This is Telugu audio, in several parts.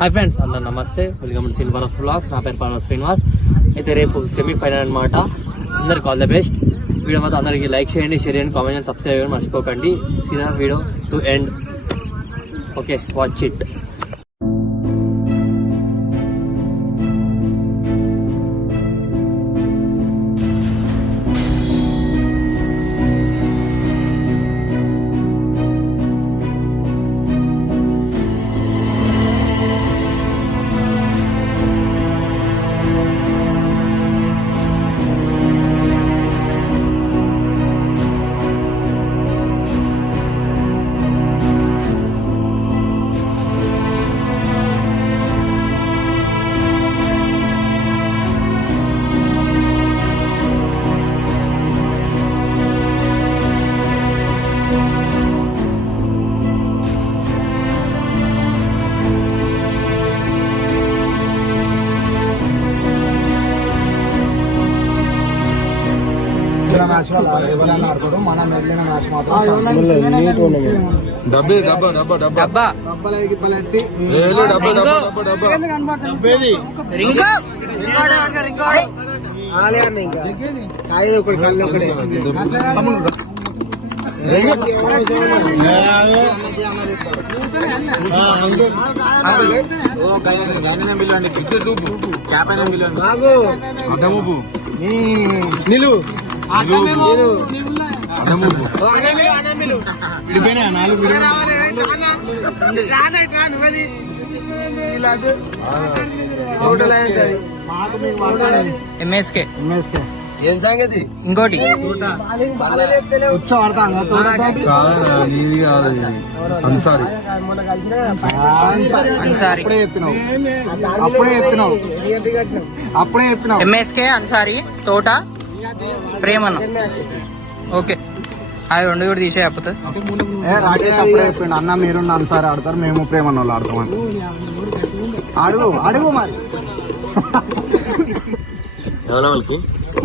హాయ్ ఫ్రెండ్స్, అందరు నమస్తే. వెల్కమ్ టు సిల్వరస్ వ్లాగ్స్. నా పేరు పరమ శ్రీనివాస్. అయితే రేపు సెమీఫైనల్ అనమాట. అందరికి ఆల్ ద బెస్ట్. వీడియో మాత్రం అందరికి లైక్ చేయండి, షేర్ చేయండి, కామెంట్ చేయండి, సబ్స్క్రైబ్ చేయండి మర్చిపోకండి. See the video to end. Okay, watch it. Match ఎవరైనా ఆడతారు, మనం వెళ్ళిన మ్యాచ్ మాత్రం డబ్బలే గిబ్బలెత్తి నిలు ఎంఎస్కే ఏం సంగతి ఇంకోటి ఉచ్చ పడతాం అప్పుడే చెప్పినావు ఎంఎస్కే అన్సారీ తోట ప్రేమన్న. ఓకే, అది రెండు కూడా తీసే అప్పుతా. రాకేష్ అప్పుడే చెప్పిండు, అన్న మీరు అన్సారి ఆడతారు, మేము ప్రేమన్న వాళ్ళు ఆడతామని. అడుగు మరి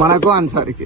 మనకు అన్సారికి